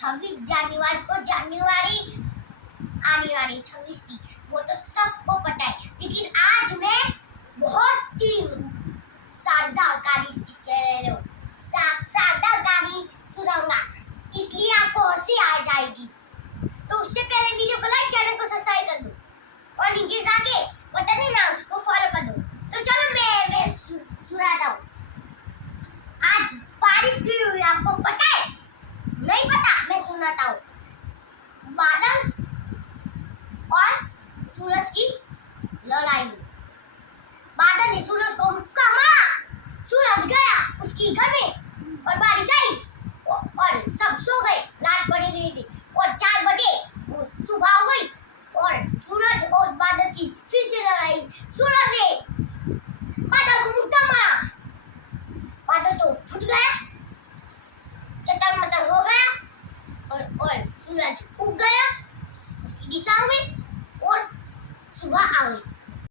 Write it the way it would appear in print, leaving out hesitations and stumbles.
26 जनवरी को जान्युआरी आने वाली 26 थी, वो तो सबको पता है। लेकिन आज मैं बहुत ही शानदार कहानी शानदार कहानी सुनाऊंगा, इसलिए आपको हंसी आ जाएगी। तो उससे पहले वीडियो को लाइक, चैनल को सब्सक्राइब कर दो और नीचे जाके बटन है ना उसको फॉलो कर दो। तो चलो मैं सुनाता हूँ। आज बारिश हुई हुई, आपको पता है? नहीं पता? मैं सुनाता हूँ। बादल और सूरज की लड़ाई हुई। बादल ने सूरज को मुक्का मारा, सूरज गया उसकी घर में और बारिश आई और सब सो गए, रात पड़ी गई थी और 4 बजे वो सुबह हो गई और सूरज और बादल की फिर से लड़ाई। सूरज ने बादल को मुक्का मारा, बादल तो फूट गया, चटर-मटर हो गया और सूरज उग गया दिशा में और सुबह आ गई।